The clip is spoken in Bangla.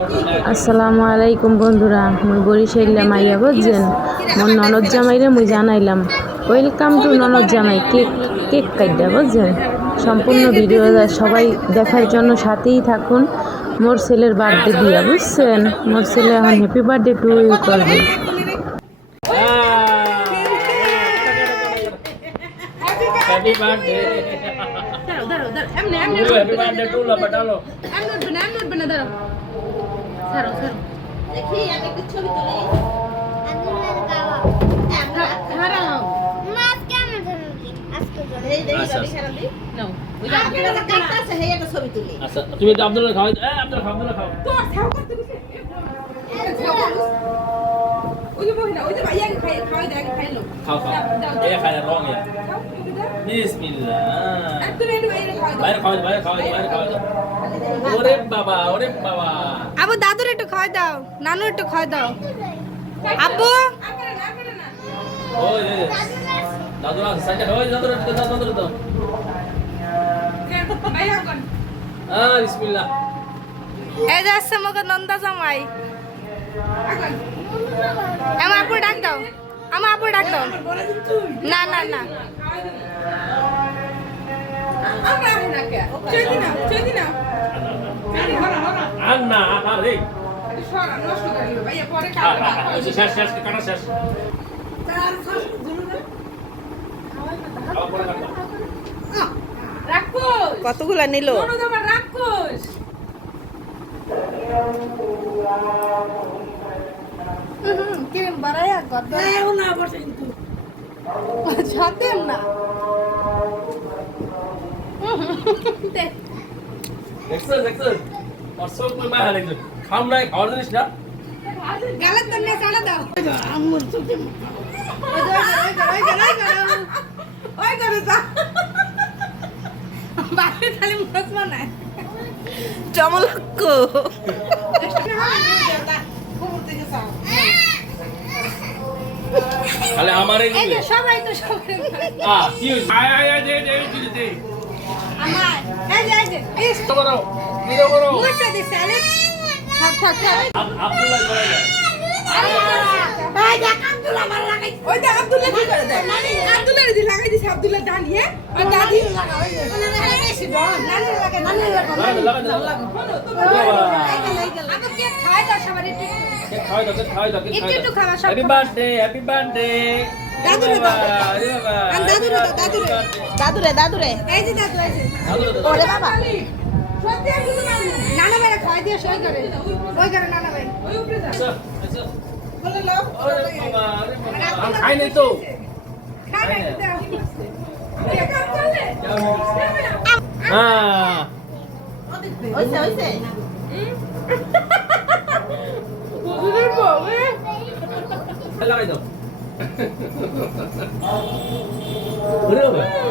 আসসালামু আলাইকুম বন্ধুরা মুই বরিশাইলা মাইয়া বুঝছেন? মোর ননদ জামাইরে মুই জানাইলাম। ওয়েলকাম টু ননদ জামাই কেক কেক কাইডা বুঝছেন? সম্পূর্ণ ভিডিও সবাই দেখার জন্য সাথেই থাকুন। মোর ছেলের বার্থডে দিয়া বুঝছেন? মোর ছেলে এখন হ্যাপি বার্থডে টু ইউ করবে। হ্যাপি বার্থডে ছাড়ো ছাড়ো। দেখি আমি একটু ছবি তুলি। আচ্ছা, আচ্ছা। তুমি আব্দুল্লাহ খাও আব্দুল্লাহ খাও আব্দুল্লাহ খাও। তোর খাও করতে গেছে ওই যে বহিনা ওই যে ভাইয়া দেয় আগে খাইলো। খাও খাও। এ খায় না রং এ বিসমিল্লাহ। তুমি একটু বাইরে খাওয়াই দাও বাইরে খাও বাইরে খাও বাইরে খাও ওরে বাবা ওরে বাবা। আবু দাদুর একটু খাওয়াই দাও নানু একটু খাওয়াই দাও। ওই দাদু ওই দাদু দাদু দাদু বিসমিল্লাহ। এই যে আসছে মগে নন্দা জামাই। এখন আমার ডাক দাও। আমার আপু ডাক দাও। না না না। আমরা না আরে রাক্ষস কতগুলা নিল? রাক্ষস। কিরম বাড়াইয়া গদ্দ না বসে কিন্তু ছাতেন না দেখছ দেখছ আর সব কই মায়া দেখছ খাম নাই খাওয়ার জিনিস না গালের তো না চালা দাও ওই করে যা বাইরে খালি মাছ বানায় চমলক্ক তাহলে আমারে যে সবাই তো সবাই আ কি হইছে আয় আয় আয় দে দে কি দে। আমার এই যে এই যে এই তো করো কি তো করো মুছে দে সালে থাক থাক থাক। আব- আব্দুল্লাহ করে দেয় ওই দেখ আব্দুল্লাহ কি করে দেয় আব্দুল্লাহ দি লাগাই দিছে আব্দুল্লাহ ডালিয়ে আর দাদি হ্যাপি বার্থডে হ্যাপি বার্থডে দাদুরে দাদুরে। দাদুরে। দাদুরে। দাদুরে এই যে দাদু এই যে। ওরে বাবা। সত্যি আব্দুল্লাহ নানি নানা ভাই খাই দিয়ে সই করে। সই করে নানা ভাই ওই উপরে যা বলে নাও আরে বাবা আরে বাবা আমি খাই নাই তো খাই না হইছে হইছে বুঝুদের বউ এ লাগাই দাও ওরে বাবা আমি